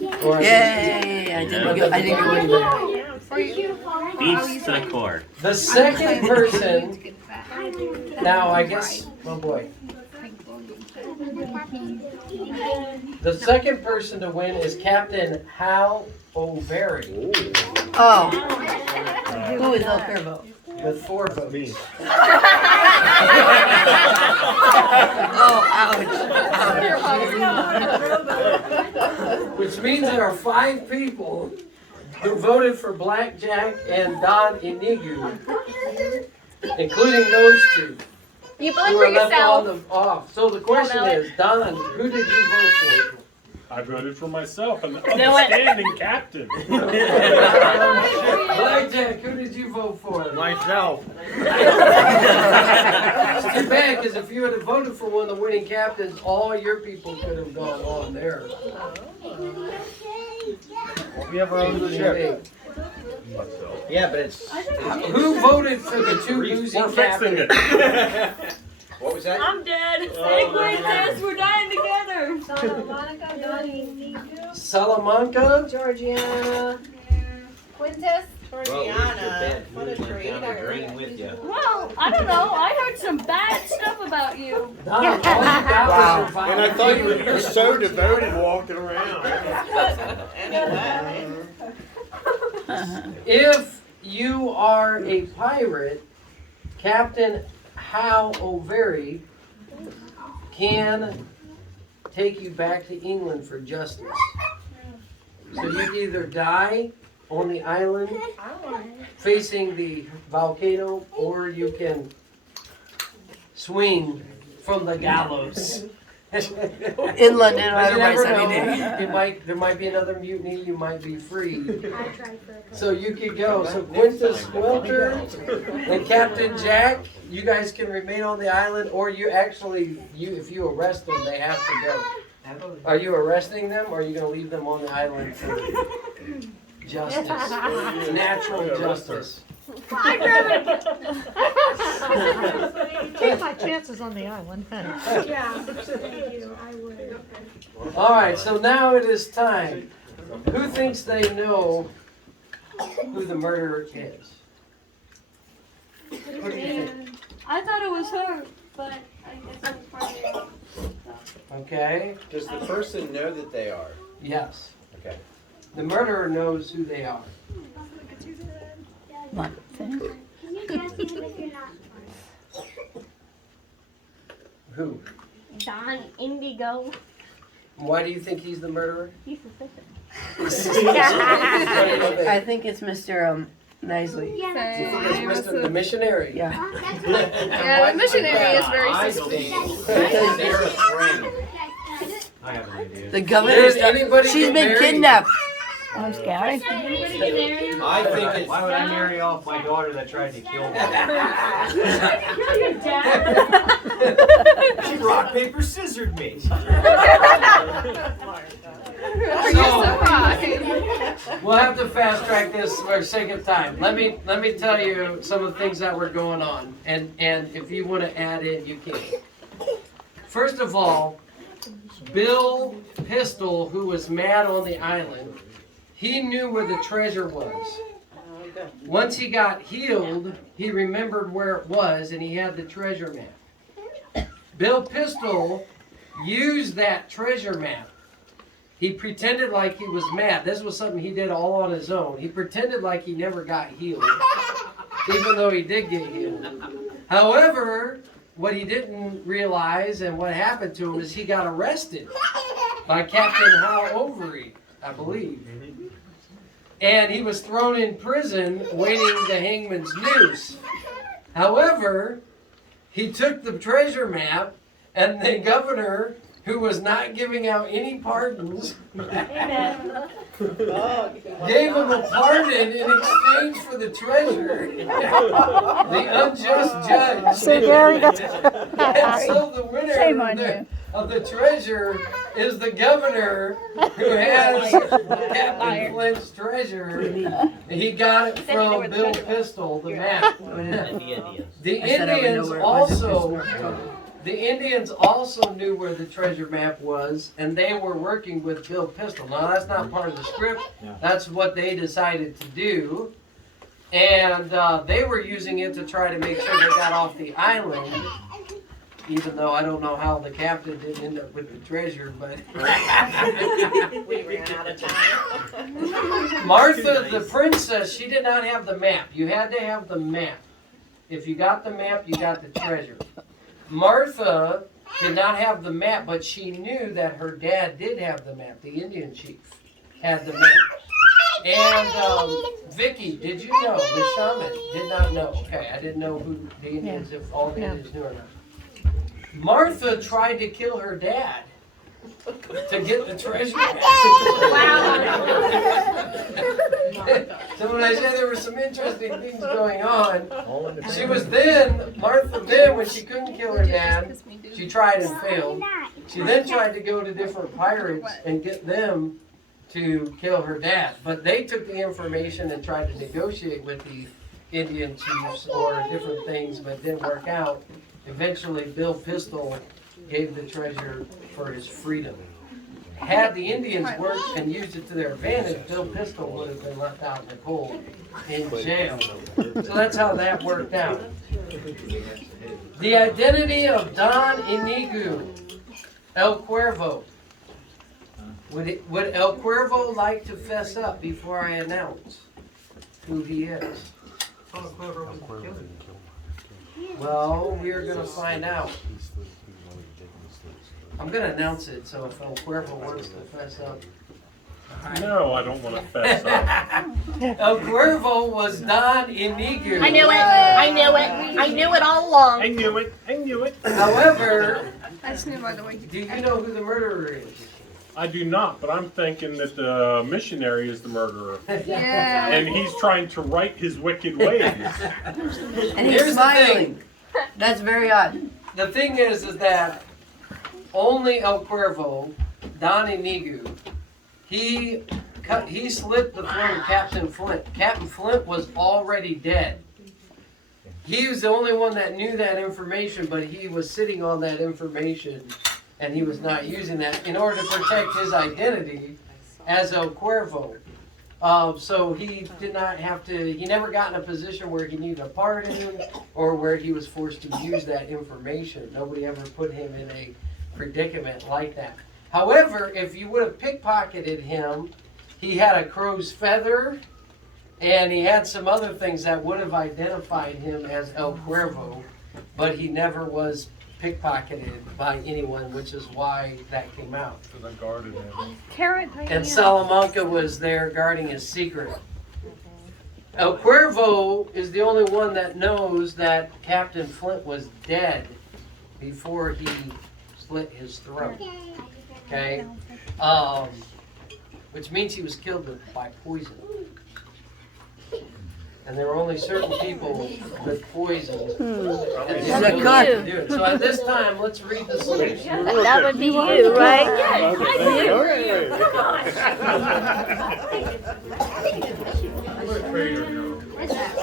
Yay! I didn't go either. Beats to the core. The second person, now I guess, oh boy. The second person to win is Captain Hal O'Berry Oh. Who is El Curvo? with 4 votes. Oh, ouch. Which means there are 5 people who voted for Blackjack and Don Inigo, including those 2. You Who voted for are left on yourself. the off. So the question is, Don, who did you vote for? I voted for myself, an outstanding captain. Blackjack, who did you vote for? Myself. It's too bad, because if you had voted for one of the winning captains, all your people could have gone on there. We have our own ship. Yeah, but it's. Who voted for the 2 losing We're fixing captains? it. What was that? I'm dead. Stay with us. We're dying together. Salamanca? Georgiana. Quintus. Georgiana. What a traitor. With you. Well, I don't know. I heard some bad stuff about you. Don, all you got was your And I thought you were so devoted walking around. If you are a pirate, Captain Hal O'Berry can take you back to England for justice. So you can either die on the island facing the volcano, or you can swing from the gallows. In London, But you never otherwise know. I There might be another mutiny. You might be free. So you could go. So Quintus Welter and Captain Jack, you guys can remain on the island, or if you arrest them, they have to go. Are you arresting them, or are you going to leave them on the island for justice, natural justice? Take my chances on the island. Yeah, I would. All right. So now it is time. Who thinks they know who the murderer is? What do you think? I thought it was her, but I guess it was part of it. Okay. Does the person know that they are? Yes. Okay. The murderer knows who they are. What? Who? Don Indigo. Why do you think he's the murderer? He's suspicious. I think it's Mr. Knisley. You think it's Mr. the missionary? Yeah. Yeah, the missionary is very I suspicious. think Sarah's ring. I have an idea. The governor's Anybody she's get been married? kidnapped. I'm scared. Anybody get married? I think it's. Why would I marry off my daughter that tried to kill me? Kill your dad. She rock, paper, scissored me. We'll have to fast track this for the sake of time. Let me tell you some of the things that were going on, and if you want to add in, you can. First of all, Bill Pistol, who was mad on the island, he knew where the treasure was. Once he got healed, he remembered where it was, and he had the treasure map. Bill Pistol used that treasure map. He pretended like he was mad. This was something he did all on his own. He pretended like he never got healed, even though he did get healed. However, what he didn't realize and what happened to him is he got arrested by Captain Hal O'Berry, I believe. And he was thrown in prison waiting the hangman's noose. However, he took the treasure map, and the governor, who was not giving out any pardons, gave him a pardon in exchange for the treasure. The unjust judge. So Gary, that's And so the winner Shame on you. of the treasure is the governor, who has Captain Flint's treasure. He got it from Bill Pistol, the map. The Indians. The I said I would know Indians where it was if also the Indians also knew where the treasure map was, and they were working with Bill Pistol. Now, that's not part of the script. That's what they decided to do. And they were using it to try to make sure they got off the island, even though I don't know how the captain didn't end up with the treasure, but... We ran out of time. Martha, the princess, she did not have the map. You had to have the map. If you got the map, you got the treasure. Martha did not have the map, but she knew that her dad did have the map. The Indian chief had the map. And Vicky, did you know? The shaman did not know. Okay, I didn't know who the Indians, if all the Indians knew or not. Martha tried to kill her dad to get the treasure. So when I said there were some interesting things going on, she was Martha then, when she couldn't kill her dad, she tried and failed. She then tried to go to different pirates and get them to kill her dad. But they took the information and tried to negotiate with the Indian chiefs or different things, but didn't work out. Eventually, Bill Pistol gave the treasure for his freedom. Had the Indians worked and used it to their advantage, Bill Pistol would have been left out in the cold in jail. So that's how that worked out. The identity of Don Inigo, El Cuervo. Would El Cuervo like to fess up before I announce who he is? Well, we're going to find out. I'm going to announce it, so if El Cuervo wants to fess up. No, I don't want to fess up. El Cuervo was Don Inigo. I knew it. I knew it. I knew it all along. I knew it. I knew it. However, I just knew by the way. do you know who the murderer is? I do not, but I'm thinking that the missionary is the murderer. Yeah. And he's trying to right his wicked ways. And he's Here's the smiling. thing. That's very odd. The thing is that only El Cuervo, Don Inigo, he slipped the throat of Captain Flint. Captain Flint was already dead. He was the only one that knew that information, but he was sitting on that information and he was not using that in order to protect his identity as El Cuervo. So he did not have to, he never got in a position where he needed a pardon or where he was forced to use that information. Nobody ever put him in a predicament like that. However, if you would have pickpocketed him, he had a crow's feather and he had some other things that would have identified him as El Cuervo, but he never was pickpocketed by anyone, which is why that came out. Because I guarded him. Carrot, And Salamanca was there guarding his secret. El Cuervo is the only one that knows that Captain Flint was dead before he slit his throat. Okay? Which means he was killed by poison. And there were only certain people with poison that Is that didn't good? to do it. So at this time, let's read the solution. That would be you, right?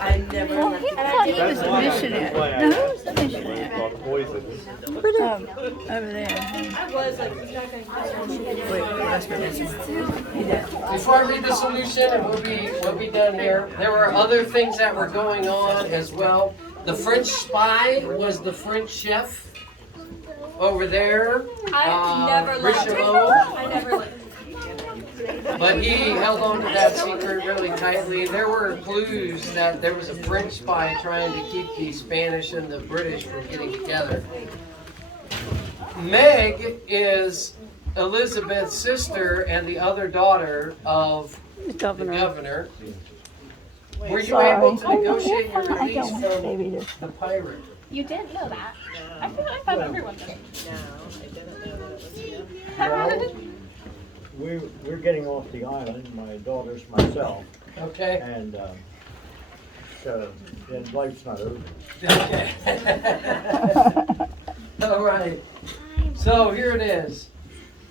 I never. He was a missionary. No, who was the missionary? Over there. Before I read the solution, and we'll be done here. There were other things that were going on as well. The French spy was the French chef over there. I never liked it. Richelieu. I never liked it. But he held on to that secret really tightly. There were clues that there was a French spy trying to keep the Spanish and the British from getting together. Meg is Elizabeth's sister and the other daughter of the governor. Were you able to negotiate your release from the pirate? You didn't know that. I feel like I thought everyone did. We're getting off the island, my daughters, myself, Okay. and so then life's not over. Okay. All right. So here it is.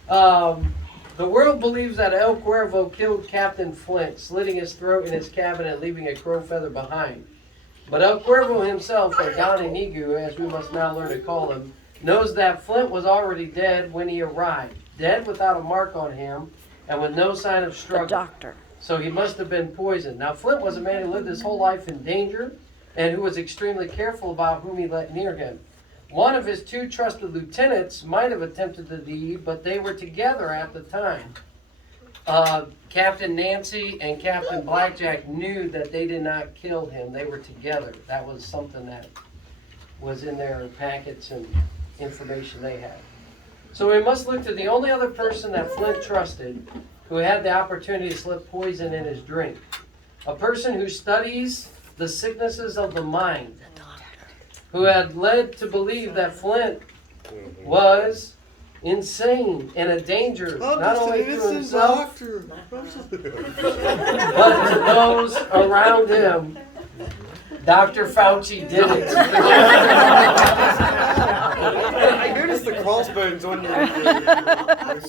The world believes that El Cuervo killed Captain Flint, slitting his throat in his cabin and leaving a crow feather behind. But El Cuervo himself, or Don Inigo, as we must now learn to call him, knows that Flint was already dead when he arrived, dead without a mark on him and with no sign of struggle. Doctor. So he must have been poisoned. Now, Flint was a man who lived his whole life in danger and who was extremely careful about whom he let near him. One of his 2 trusted lieutenants might have attempted the deed, but they were together at the time. Captain Nancy and Captain Blackjack knew that they did not kill him. They were together. That was something that was in their packets and information they had. So we must look to the only other person that Flint trusted who had the opportunity to slip poison in his drink. A person who studies the sicknesses of the mind, who had led to believe that Flint was insane and a danger, not only to himself, but to those around him. Dr. Fauci did it. I noticed the crossbones on your.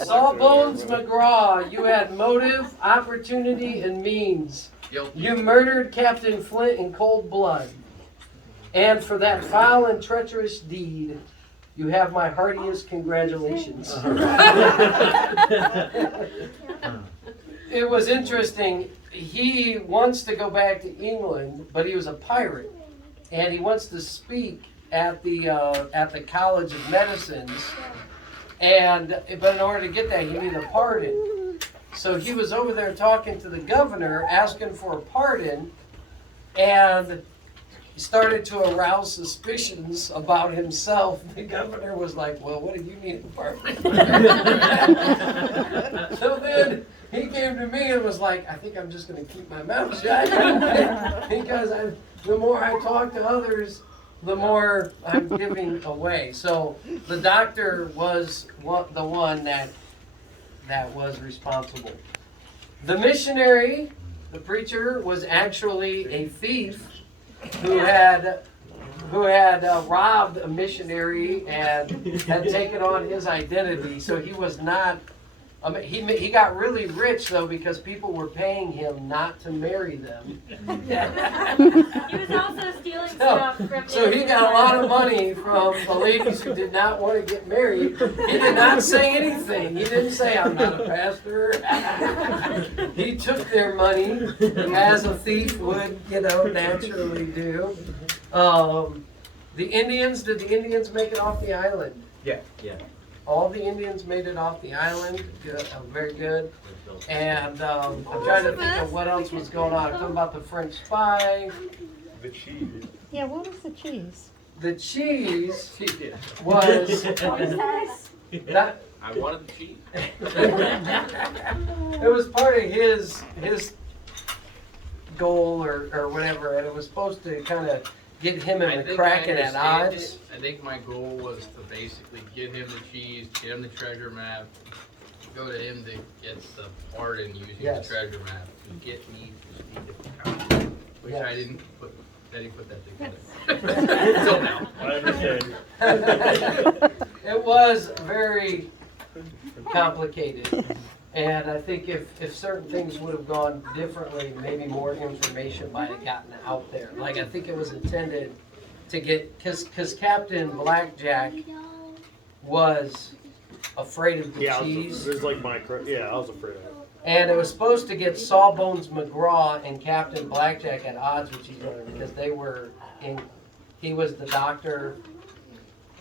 Sawbones McGraw, you had motive, opportunity, and means. You murdered Captain Flint in cold blood. And for that foul and treacherous deed, you have my heartiest congratulations. It was interesting. He wants to go back to England, but he was a pirate, and he wants to speak at the College of Medicines. But in order to get that, he needed a pardon. So he was over there talking to the governor, asking for a pardon, and he started to arouse suspicions about himself. The governor was like, "Well, what do you need a pardon?" So then he came to me and was like, "I think I'm just going to keep my mouth shut because the more I talk to others, the more I'm giving away." So the doctor was the one that was responsible. The missionary, the preacher, was actually a thief who had robbed a missionary and had taken on his identity. So he was not. He got really rich though because people were paying him not to marry them. He was also stealing stuff from. So he got a lot of money from the ladies who did not want to get married. He did not say anything. He didn't say, "I'm not a pastor." He took their money as a thief would, naturally do. Did the Indians make it off the island? Yeah. All the Indians made it off the island. Good, very good. And I'm trying to think of what else was going on. I'm talking about the French spy. The cheese. Yeah, what was the cheese? The cheese was that. I wanted the cheese. It was part of his goal or whatever, and it was supposed to kind of get him in the Kraken at odds. I think my goal was to basically get him the cheese, get him the treasure map, go to him to get the pardon using the treasure map to get me to speak at the council, which I didn't put that together. Until now. I understand. It was very complicated. And I think if certain things would have gone differently, maybe more information might have gotten out there. Like I think it was intended to get, because Captain Blackjack was afraid of the cheese. It was like I was afraid of it. And it was supposed to get Sawbones McGraw and Captain Blackjack at odds with each other because he was the doctor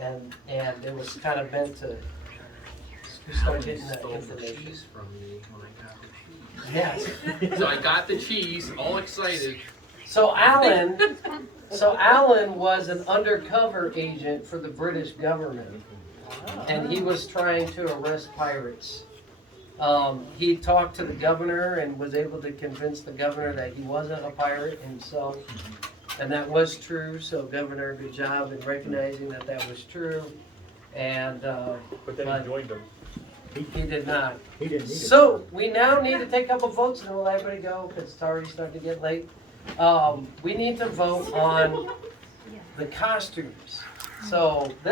and it was kind of meant to start getting that information. Cheese from me when I got the cheese. Yes. So I got the cheese, all excited. So Alan was an undercover agent for the British government, and he was trying to arrest pirates. He talked to the governor and was able to convince the governor that he wasn't a pirate himself, and that was true. So Governor, good job in recognizing that was true. And But then he joined them. he did not. He didn't need it. So we now need to take a couple votes and we'll let everybody go because it's already starting to get late. We need to vote on the costumes. So